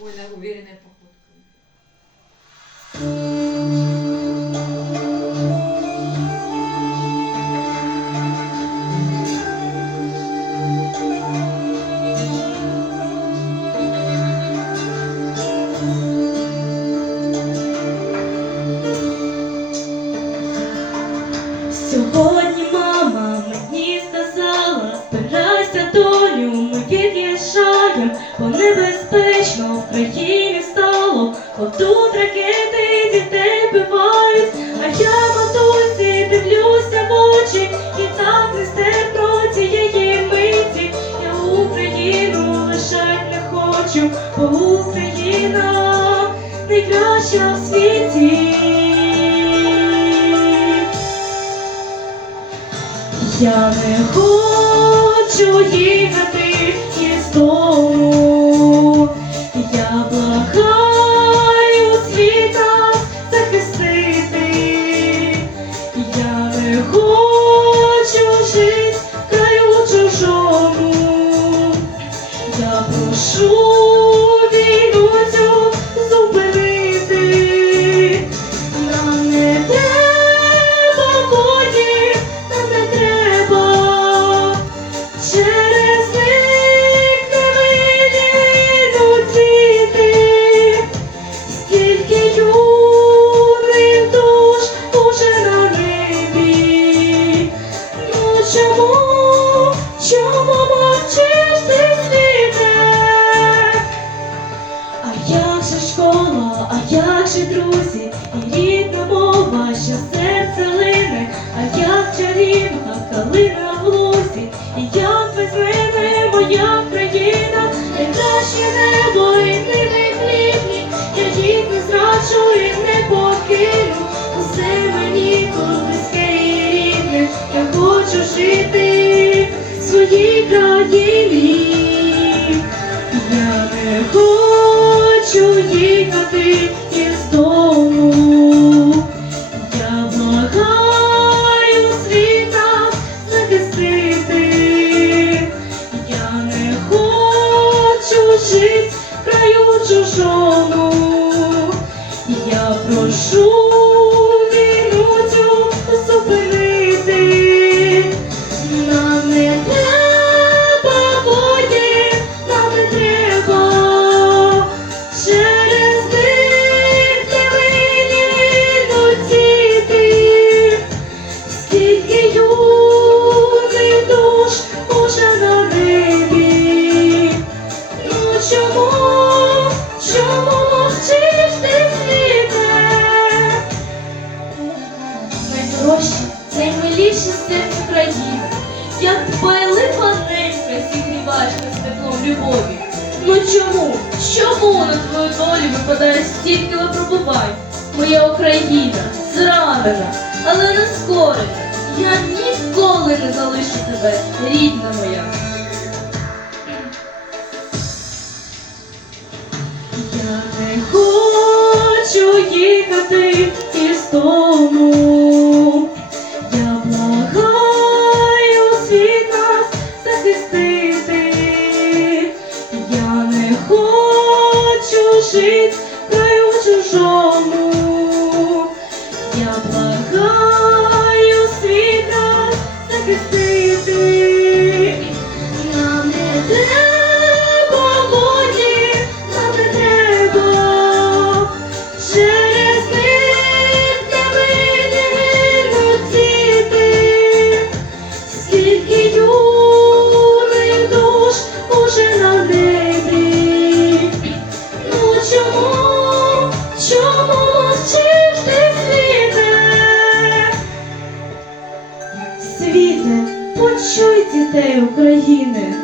спокойной, уверенной походкой. Сьогодні мама мені сказала, збирайся, доню, хочу, Україна найкраща в світі. Я не хочу їхати із дому. Я благаю а як же друзі, і рідна мова, що серце лине, а як чарівна калина в лузі, і як без мене моя країна, найкраще небо і ними хлібні, я їх не зраджу і не покину, їхати із серце країни, як дбайлива ненька зігріваєш нас теплом любові. Ну чому, чому на твою долю випадає стільки випробувань? Моя Україна зранена, але не скорена. Я ніколи не залишу тебе, рідна моя. Я не хочу їхати із дому. 树木 світе, почуй дітей України.